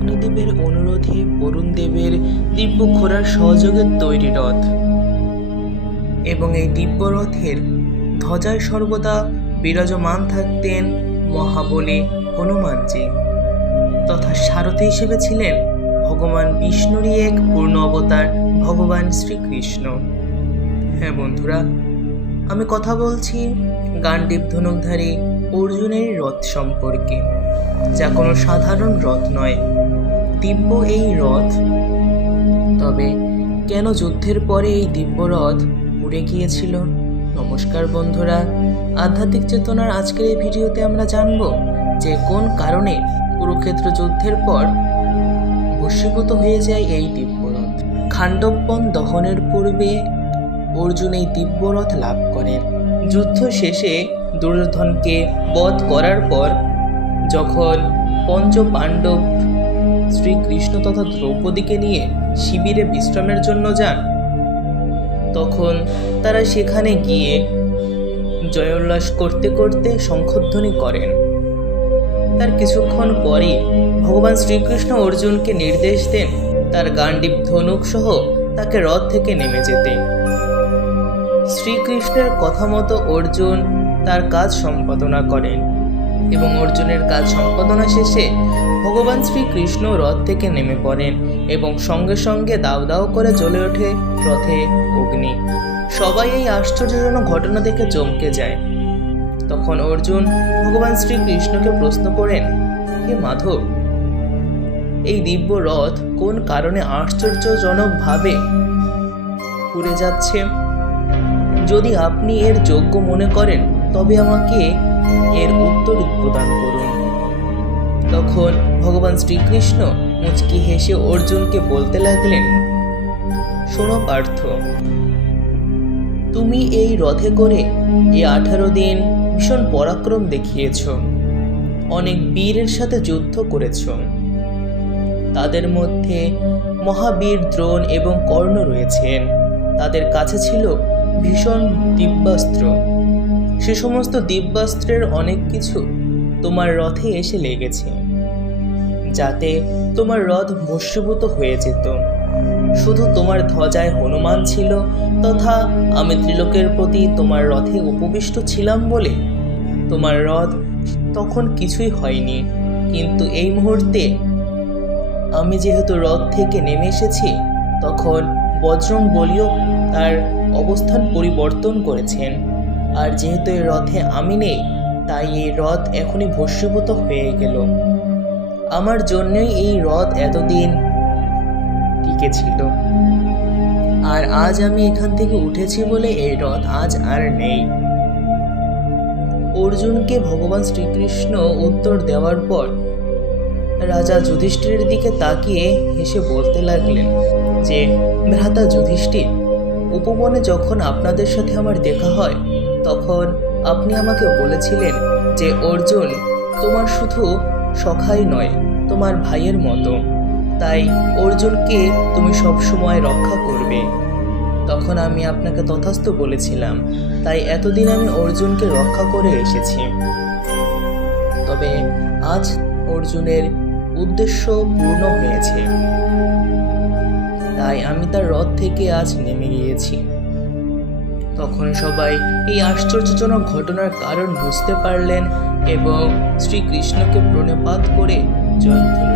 অগ্নিদেবের অনুরোধে বরুণ দেবের দিব্য ঘোড়ার সহযোগে তৈরি রথ, এবং এই দিব্য রথের ধ্বজায় সর্বদা বিরাজমান থাকতেন মহাবলী হনুমানজি, তথা সারথি হিসেবে ছিলেন ভগবান বিষ্ণুরই এক পূর্ণ অবতার ভগবান শ্রীকৃষ্ণ। হ্যাঁ বন্ধুরা, আমি কথা বলছি গান্ডীব ধনুকধারী অর্জুনের রথ সম্পর্কে, যা কোনো সাধারণ রথ নয়, দিব্য এই রথ। তবে কেন যুদ্ধের পরে এই দিব্য রথ উড়ে গিয়েছিল? নমস্কার বন্ধুরা, আধ্যাত্মিক চেতনার আজকের এই ভিডিওতে আমরা জানব যে কোন কারণে কুরুক্ষেত্র যুদ্ধের পর ভস্মীভূত হয়ে যায় এই দিব্যরথ। খাণ্ডববন দহনের পূর্বে অর্জুন এই দিব্যরথ লাভ করেন। যুদ্ধ শেষে দুর্যোধনকে বধ করার পর যখন পঞ্চ পাণ্ডব শ্রীকৃষ্ণ তথা দ্রৌপদীকে নিয়ে শিবিরে বিশ্রামের জন্য যান, তখন তারা সেখানে গিয়ে জয়োল্লাস করতে করতে শঙ্খধ্বনি করেন। তার কিছুক্ষণ পরে ভগবান শ্রীকৃষ্ণ অর্জুনকে নির্দেশ দেন তার গান্ডীব ধনুক সহ তাকে রথ থেকে নেমে যেতে। শ্রীকৃষ্ণের কথা মতো অর্জুন তার কাজ সম্পাদনা করেন, এবং অর্জুনের কাজ সম্পাদনা শেষে ভগবান শ্রীকৃষ্ণ রথ থেকে নেমে পড়েন এবং সঙ্গে সঙ্গে দাউ দাউ করে জ্বলে ওঠে রথে অগ্নি। সবাই এই আশ্চর্যজনক ঘটনা দেখে চমকে যায়। তখন অর্জুন ভগবান শ্রীকৃষ্ণকে প্রশ্ন করেন, হে মাধব, এই দিব্য রথ কোন কারণে আশ্চর্যজনকভাবে পুড়ে যাচ্ছে? যদি আপনি এর যোগ্য মনে করেন তবে আমাকে এর উত্তর প্রদান করুন। তখন ভগবান শ্রীকৃষ্ণ মুচকি হেসে অর্জুনকে বলতে লাগলেন, শোনো পার্থ, তুমি এই রথে করে এই 18 দিন ভীষণ পরাক্রম দেখিয়েছ, অনেক বীরের সাথে যুদ্ধ করেছ। তাদের মধ্যে মহাবীর দ্রোণ এবং কর্ণ রয়েছেন। তাদের কাছে ছিল ভীষণ দিব্যাস্ত্র। সে সমস্ত দিব্যাস্ত্রের অনেক কিছু তোমার রথে এসে লেগেছে, যাতে তোমার রথ ভস্মীভূত হয়ে যেত। শুধু তোমার ধ্বজায় হনুমান ছিল, তথা আমি ত্রিলোকের প্রতি তোমার রথে উপবিষ্ট ছিলাম বলে তোমার রথ তখন কিছুই হয়নি। কিন্তু এই মুহূর্তে আমি যেহেতু রথ থেকে নেমে এসেছি, তখন বজরং বলিও তার অবস্থান পরিবর্তন করেছেন। আর যেহেতু এই রথে আমি নেই, তাই এই রথ এখনই ভস্মীভূত হয়ে গেল। আমার জন্যই এই রথ এতদিন টিকে ছিল, আর আজ আমি এখান থেকে উঠেছি বলে এই রথ আজ আর নেই। অর্জুনকে ভগবান শ্রীকৃষ্ণ উত্তর দেওয়ার পর রাজা যুধিষ্ঠিরের দিকে তাকিয়ে হেসে বলতে লাগলেন যে, ভ্রাতা যুধিষ্ঠির, উপবনে যখন আপনাদের সাথে আমার দেখা হয়, তখন আপনি আমাকে বলেছিলেন যে অর্জুন তোমার শুধু সখাই নয়, তোমার ভাইয়ের মতো, তাই অর্জুনকে তুমি সবসময় রক্ষা করবে। তখন আমি আপনাকে তথাস্তু বলেছিলাম, তাই এতদিন আমি অর্জুনকে রক্ষা করে এসেছি। তবে আজ অর্জুনের উদ্দেশ্য পূর্ণ হয়েছে, তাই আমি তার রথ থেকে আজ নেমে গিয়েছি। তখন সবাই এই আশ্চর্যজনক ঘটনার কারণ বুঝতে পারলেন এবং শ্রীকৃষ্ণকে প্রণিপাত করে জয়ধ্বনি